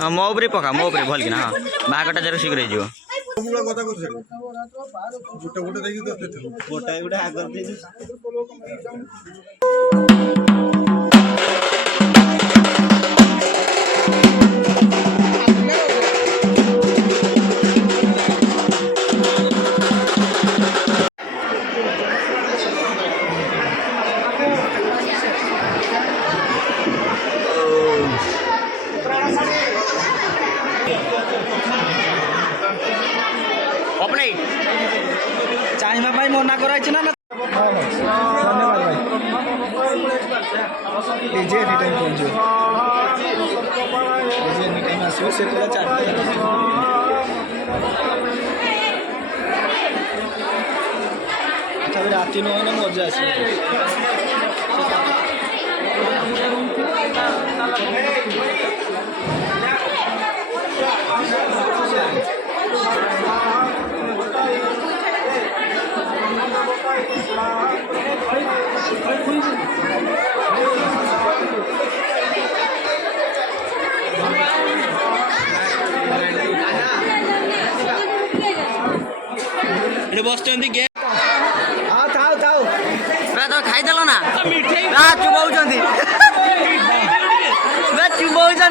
हाँ मो उपरे पका मो उपरे भल किना हाँ बागटा जरा शीघ्र हो जीव अपने चाहिए भाई मना कराई ना धन्यवाद भाई डीजे एनी टाइम पहुंचो डीजे एनी टाइम आसो से पूरा चार्ट तब रात नो ना मजा आसे बस तो खाईदेल ना चुबाऊ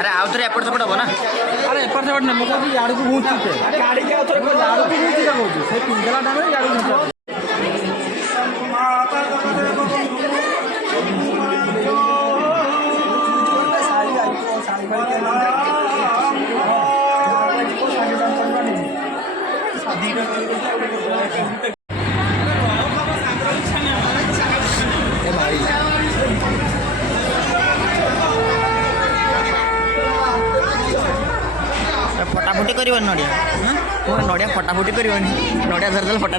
अरे आउ थे एपट सेपट हम ना अरे एपट सेपट ना मुझे यार को घूंची गाड़ी के यार को घूंची का कहूँ से पिंगला टाइम यार घूंचा फटाफटी कर नड़िया नड़िया फटाफटी कर नड़िया धरदेल फटा